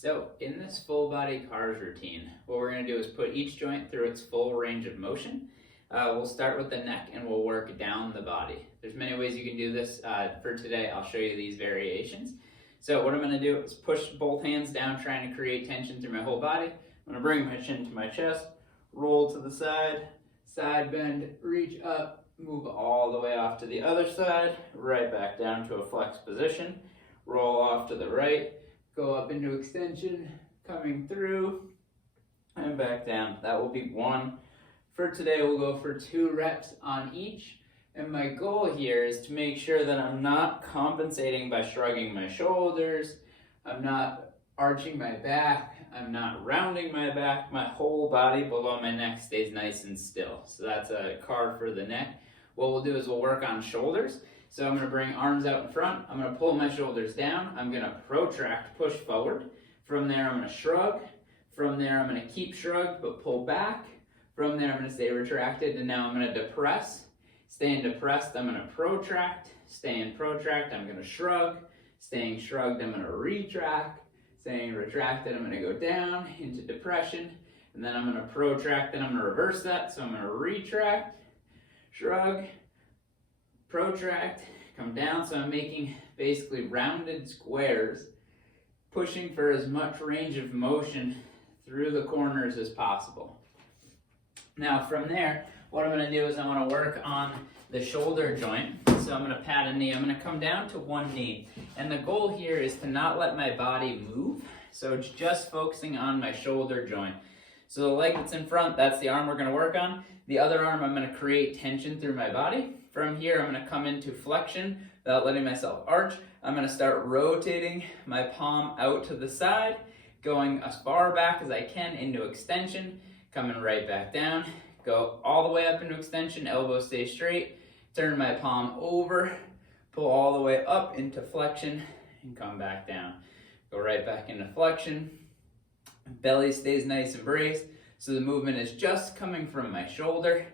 So in this full body CARS routine, what we're going to do is put each joint through its full range of motion. We'll start with the neck and we'll work down the body. There's many ways you can do this. For today, I'll show you these variations. So what I'm going to do is push both hands down, trying to create tension through my whole body. I'm going to bring my chin to my chest, roll to the side, side bend, reach up, move all the way off to the other side, right back down to a flexed position, roll off to the right, go up into extension, coming through, and back down. That will be one. For today, we'll go for 2 reps on each. And my goal here is to make sure that I'm not compensating by shrugging my shoulders, I'm not arching my back, I'm not rounding my back. My whole body below my neck stays nice and still. So that's a card for the neck. What we'll do is we'll work on shoulders. So I'm going to bring arms out in front. I'm going to pull my shoulders down. I'm going to protract, push forward. From there, I'm going to shrug. From there, I'm going to keep shrugged, but pull back. From there, I'm going to stay retracted. And now I'm going to depress. Staying depressed, I'm going to protract. Staying protract, I'm going to shrug. Staying shrugged, I'm going to retract. Staying retracted, I'm going to go down into depression. And then I'm going to protract, and I'm going to reverse that. So I'm going to retract, shrug, protract, come down. So I'm making basically rounded squares, pushing for as much range of motion through the corners as possible. Now from there, what I'm going to do is I want to work on the shoulder joint. So I'm going to pat a knee. I'm going to come down to one knee. And the goal here is to not let my body move. So it's just focusing on my shoulder joint. So the leg that's in front, that's the arm we're going to work on. The other arm, I'm going to create tension through my body. From here, I'm going to come into flexion without letting myself arch. I'm going to start rotating my palm out to the side, going as far back as I can into extension, coming right back down, go all the way up into extension, elbow stay straight, turn my palm over, pull all the way up into flexion, and come back down. Go right back into flexion. Belly stays nice and braced, so the movement is just coming from my shoulder,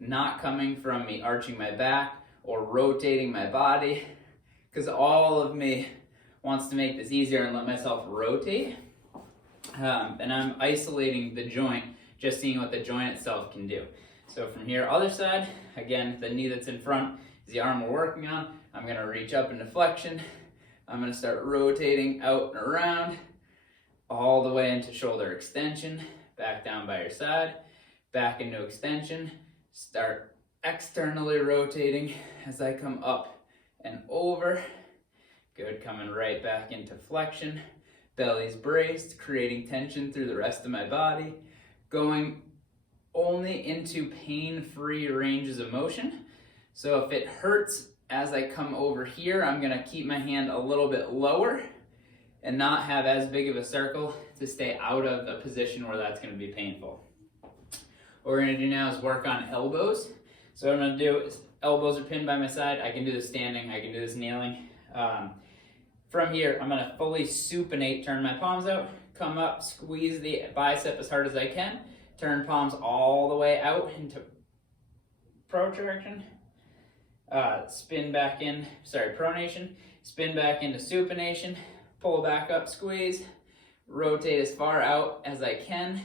not coming from me arching my back or rotating my body, because all of me wants to make this easier and let myself rotate. And I'm isolating the joint, just seeing what the joint itself can do. So from here, other side, again, the knee that's in front is the arm we're working on. I'm going to reach up into flexion. I'm going to start rotating out and around, all the way into shoulder extension, back down by your side, back into extension. Start externally rotating as I come up and over. Good, coming right back into flexion. Belly's braced, creating tension through the rest of my body. Going only into pain-free ranges of motion. So if it hurts as I come over here, I'm gonna keep my hand a little bit lower and not have as big of a circle to stay out of a position where that's gonna be painful. What we're gonna do now is work on elbows. So what I'm gonna do is elbows are pinned by my side. I can do this standing, I can do this kneeling. From here, I'm gonna fully supinate, turn my palms out, come up, squeeze the bicep as hard as I can, turn palms all the way out into protraction, spin back in, pronation, spin back into supination, pull back up, squeeze, rotate as far out as I can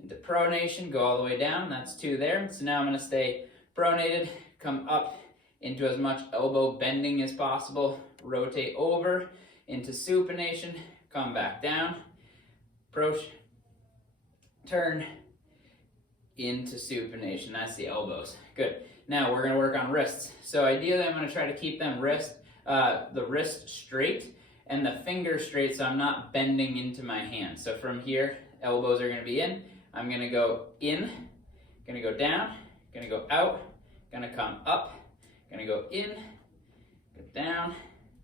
into pronation, go all the way down, that's 2 there. So now I'm gonna stay pronated, come up into as much elbow bending as possible, rotate over into supination, come back down, approach, turn into supination. That's the elbows. Good. Now we're going to work on wrists. So ideally, I'm going to try to keep them the wrist straight and the finger straight, so I'm not bending into my hand. So from here, elbows are going to be in. I'm going to go in, going to go down, going to go out, going to come up, going to go in, go down,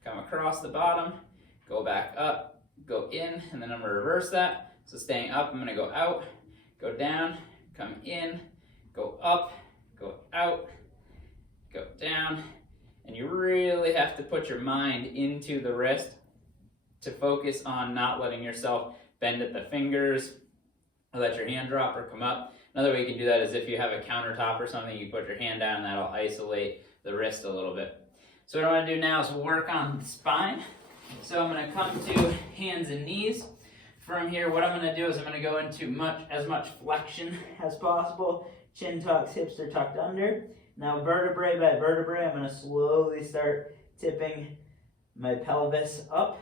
come across the bottom, go back up, go in, and then I'm going to reverse that. So staying up, I'm going to go out, go down, come in, go up, go out, go down. And you really have to put your mind into the wrist to focus on not letting yourself bend at the fingers or let your hand drop or come up. Another way you can do that is if you have a countertop or something, you put your hand down, that'll isolate the wrist a little bit. So what I want to do now is work on the spine. So I'm going to come to hands and knees. From here, what I'm going to do is I'm going to go into as much flexion as possible. Chin tucks, hips are tucked under. Now vertebrae by vertebrae, I'm going to slowly start tipping my pelvis up.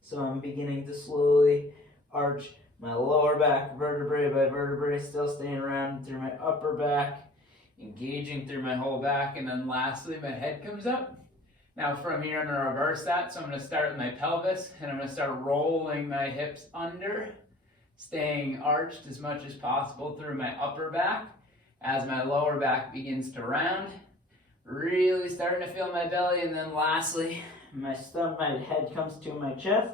So I'm beginning to slowly arch my lower back vertebrae by vertebrae, still staying around through my upper back, engaging through my whole back, and then lastly my head comes up. Now from here I'm going to reverse that, so I'm going to start with my pelvis and I'm going to start rolling my hips under, staying arched as much as possible through my upper back as my lower back begins to round. Really starting to feel my belly, and then lastly my head comes to my chest.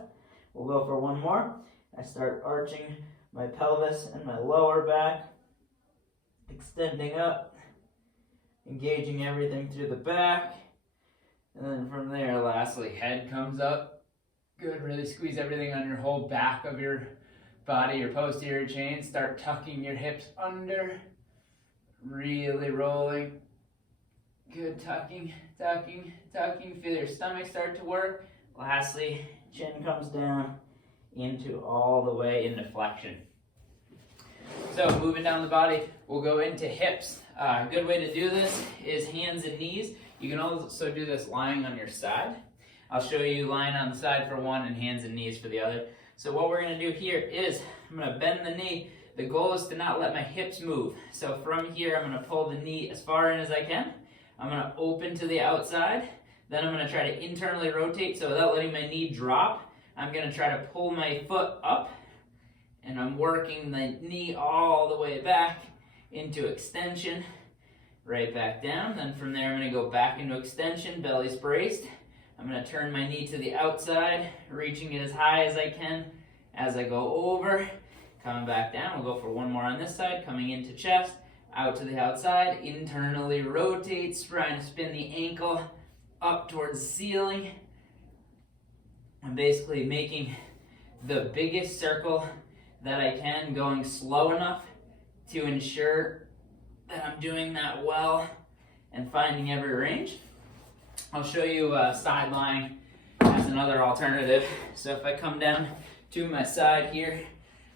We'll go for one more. I start arching my pelvis and my lower back, extending up, engaging everything through the back. And then from there, lastly, head comes up. Good, really squeeze everything on your whole back of your body, your posterior chain. Start tucking your hips under. Really rolling. Good, tucking, tucking, tucking. Feel your stomach start to work. Lastly, chin comes down into all the way into flexion. So moving down the body, we'll go into hips. A good way to do this is hands and knees. You can also do this lying on your side. I'll show you lying on the side for one and hands and knees for the other. So what we're going to do here is I'm going to bend the knee. The goal is to not let my hips move. So from here, I'm going to pull the knee as far in as I can. I'm going to open to the outside. Then I'm going to try to internally rotate. So without letting my knee drop, I'm going to try to pull my foot up. And I'm working the knee all the way back into extension. Right back down. Then from there, I'm going to go back into extension, belly's braced. I'm going to turn my knee to the outside, reaching it as high as I can as I go over. Coming back down, we'll go for one more on this side, coming into chest, out to the outside, internally rotates, trying to spin the ankle up towards the ceiling. I'm basically making the biggest circle that I can, going slow enough to ensure that I'm doing that well and finding every range. I'll show you side lying as another alternative. So if I come down to my side here,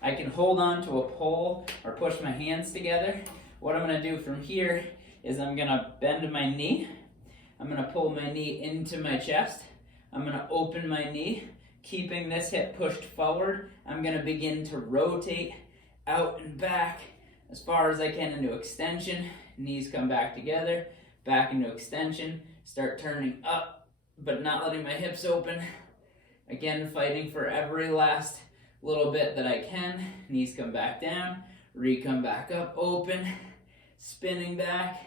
I can hold on to a pole or push my hands together. What I'm going to do from here is I'm going to bend my knee. I'm going to pull my knee into my chest. I'm going to open my knee, keeping this hip pushed forward. I'm going to begin to rotate out and back as far as I can into extension. Knees come back together, back into extension. Start turning up, but not letting my hips open. Again, fighting for every last little bit that I can. Knees come back down, come back up, open, spinning back,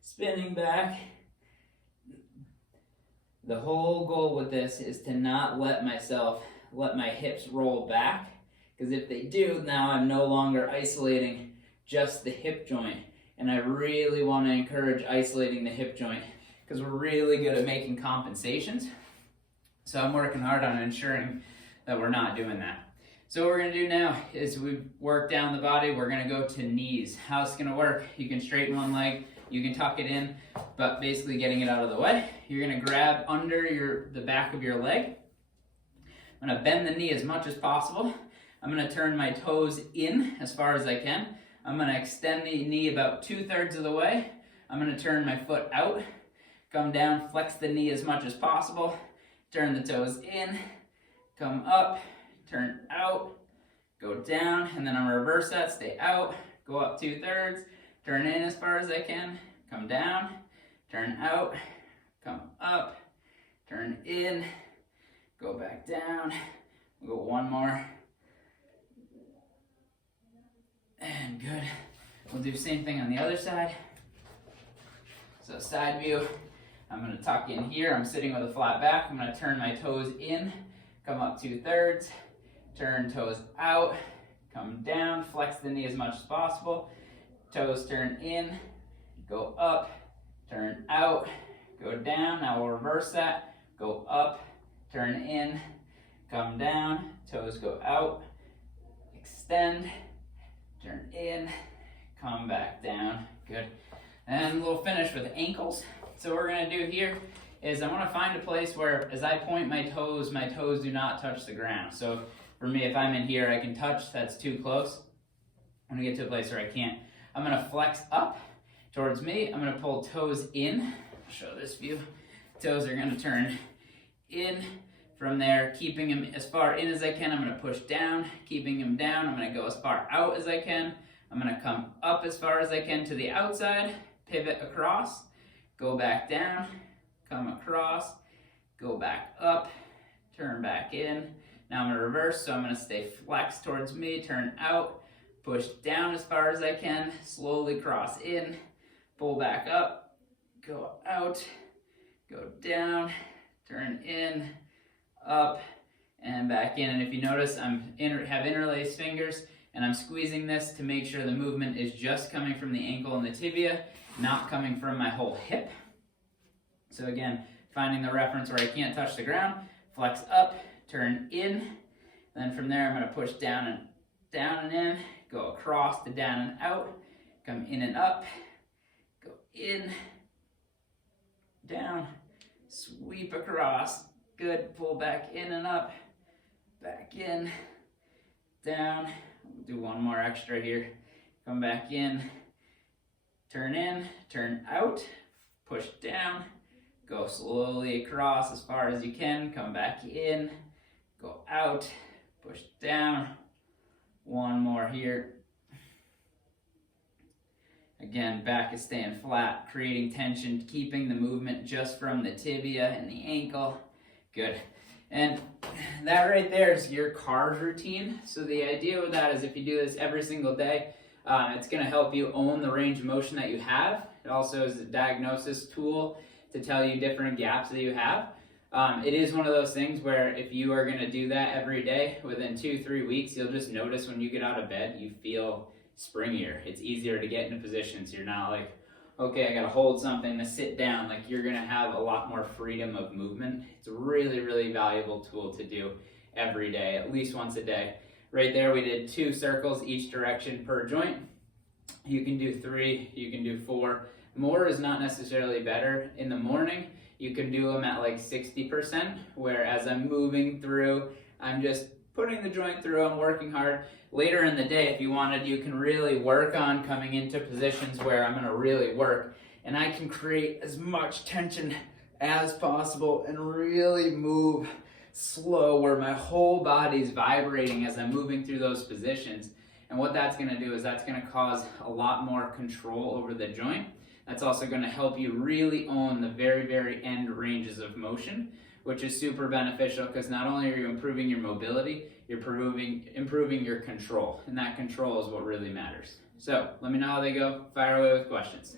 spinning back. The whole goal with this is to not let my hips roll back, because if they do, now I'm no longer isolating just the hip joint, and I really want to encourage isolating the hip joint because we're really good at making compensations. So I'm working hard on ensuring that we're not doing that. So what we're going to do now is we work down the body. We're going to go to knees. How it's going to work, you can straighten one leg, you can tuck it in, but basically getting it out of the way. You're going to grab under the back of your leg. I'm going to bend the knee as much as possible. I'm going to turn my toes in as far as I can. I'm going to extend the knee about 2/3 of the way. I'm going to turn my foot out, come down, flex the knee as much as possible, turn the toes in, come up, turn out, go down, and then I'm going to reverse that, stay out, go up 2/3, turn in as far as I can, come down, turn out, come up, turn in, go back down, we'll go one more. And good. We'll do the same thing on the other side. So side view, I'm going to tuck in here. I'm sitting with a flat back. I'm going to turn my toes in, come up 2/3, turn toes out, come down, flex the knee as much as possible. Toes turn in, go up, turn out, go down. Now we'll reverse that. Go up, turn in, come down, toes go out, extend, turn in, come back down. Good. And we'll finish with ankles. So what we're going to do here is I want to find a place where as I point my toes do not touch the ground. So For me, if I'm in here, I can touch, that's too close. I'm gonna get to a place where I can't. I'm gonna flex up towards me. I'm gonna pull toes in. I'll show this view. Toes are gonna turn in. From there, keeping them as far in as I can, I'm gonna push down. Keeping them down, I'm gonna go as far out as I can. I'm gonna come up as far as I can to the outside, pivot across, go back down, come across, go back up, turn back in. Now I'm gonna reverse, so I'm gonna stay flexed towards me, turn out, push down as far as I can, slowly cross in, pull back up, go out, go down, turn in, up, and back in. And if you notice, have interlaced fingers, and I'm squeezing this to make sure the movement is just coming from the ankle and the tibia, not coming from my whole hip. So again, finding the reference where I can't touch the ground, flex up, turn in, then from there I'm going to push down and in, go across to down and out, come in and up, go in, down, sweep across, good, pull back in and up, back in, down, we'll do one more extra here, come back in, turn out, push down, go slowly across as far as you can, come back in, go out, push down, one more here. Again, back is staying flat, creating tension, keeping the movement just from the tibia and the ankle. Good. And that right there is your CARS routine. So the idea with that is if you do this every single day, it's going to help you own the range of motion that you have. It also is a diagnosis tool to tell you different gaps that you have. It is one of those things where if you are going to do that every day, within 2-3 weeks, you'll just notice when you get out of bed, you feel springier. It's easier to get into position, so you're not like, okay, I gotta hold something to sit down. Like, you're gonna have a lot more freedom of movement. It's a really, really valuable tool to do every day, at least once a day. Right there, we did 2 circles each direction per joint. You can do 3, you can do 4. More is not necessarily better. In the morning, you can do them at like 60%, where as I'm moving through, I'm just putting the joint through, I'm working hard. Later in the day, if you wanted, you can really work on coming into positions where I'm gonna really work, and I can create as much tension as possible and really move slow where my whole body's vibrating as I'm moving through those positions. And what that's gonna do is that's gonna cause a lot more control over the joint. That's also gonna help you really own the very, very end ranges of motion, which is super beneficial because not only are you improving your mobility, you're improving your control, and that control is what really matters. So let me know how they go. Fire away with questions.